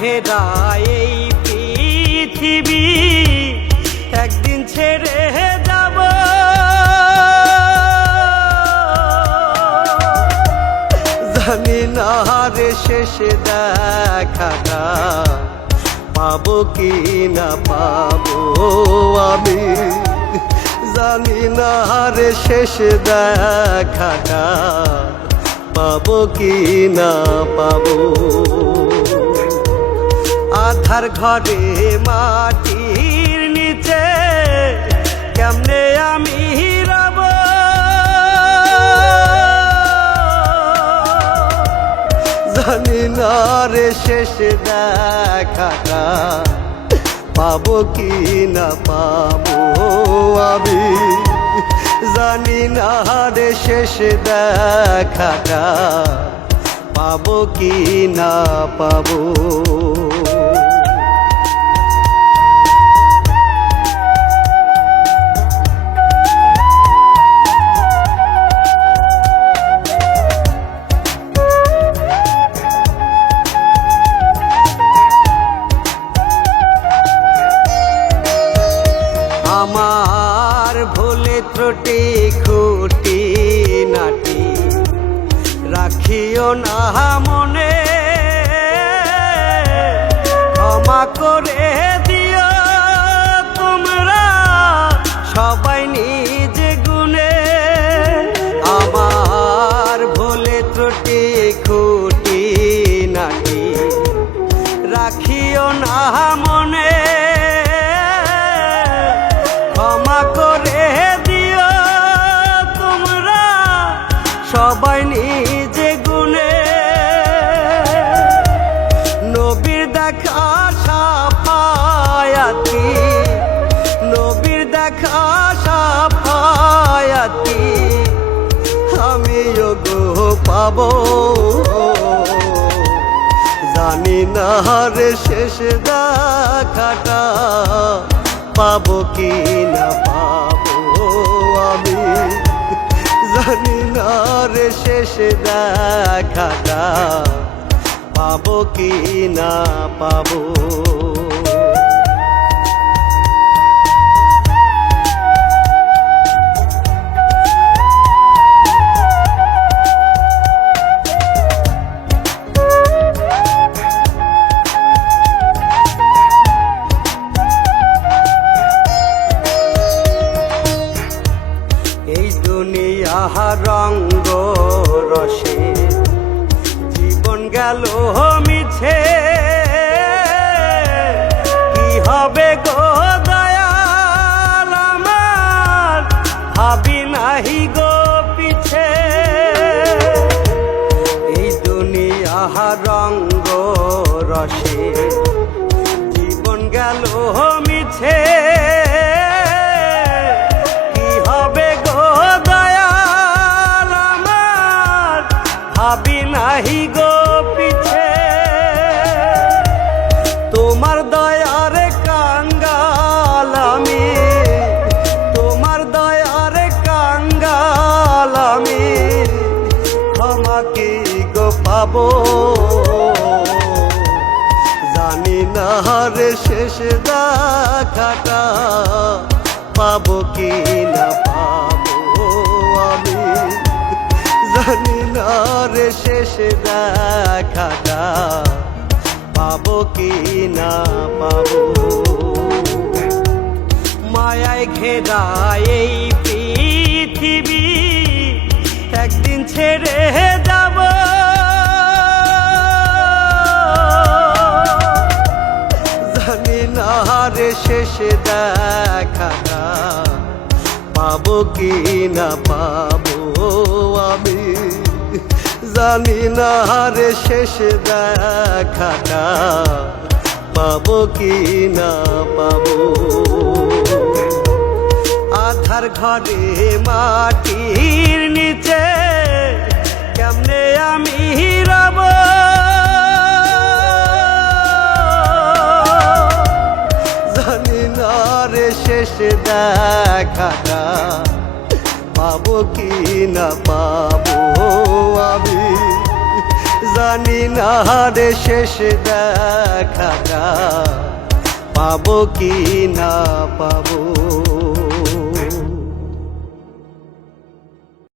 ঘেরা এই পৃথিবী একদিন ছেড়ে যাব। জানি না রে শেষে দেখাটা পাবো কি না পাবো আমি, জানি না রে শেষে দেখাটা পাবো কি না পাবো। আধার ঘরে মাটির নিচে কেমনে আমি রব। জানি না রে শেষে দেখাটা পাবো কি না পাবো আমি, জানি না রে শেষে দেখাটা পাবো কি না পাবো। আমার ভুলে ত্রুটি খুঁটি নাটি রাখিও না মনে, ক্ষমা করে দিও তোমরা সবাই নিজ গুণে। আমার ভুলে ত্রুটি খুঁটি নাটি রাখিও না মনে, ক্ষমা করে দিও তোমরা সবাই নিজে গুণে। নবীর দেখা সাফায়াতি, নবীর দেখা সাফায়াতি আমিও গো পাবো। জানি না রে শেষ দেখাটা পাবো কি না পাবো আমি, জানি না রে শেষ দেখাটা পাবো কি না পাবো। রঙ্গ রসে জীবন গেল মিছে, কি হবে গো দয়াল আমার ভাবি নাহি গো পিছে। এই দুনিয়া রঙ্গ রসে জীবন গেল মিছে, ভাবি নাহি গো পিছে। তোমার দয়ার কাঙ্গাল আমি, তোমার দয়ার কাঙ্গাল আমি, ক্ষমা কি গো পাবো। জানি না রে শেষ দেখাটা পাবো কি না পাবো আমি, জানি না রে শেষ দেখাটা পাবো কি না পাবো। মায়ায় ঘেরা এই পৃথিবী একদিন ছেড়ে যাব। জানি না রে শেষ দেখাটা পাবো কি না পাবো আমি, জানি না রে শেষ দেখাটা পাবো কি না পাবো। আধার ঘরে মাটির নিচে কেমনে আমি রব। জানি না রে শেষ দেখাটা পাবো কি না পাবো আমি, জানি না রে শেষ দেখাটা পাবো কি না পাবো।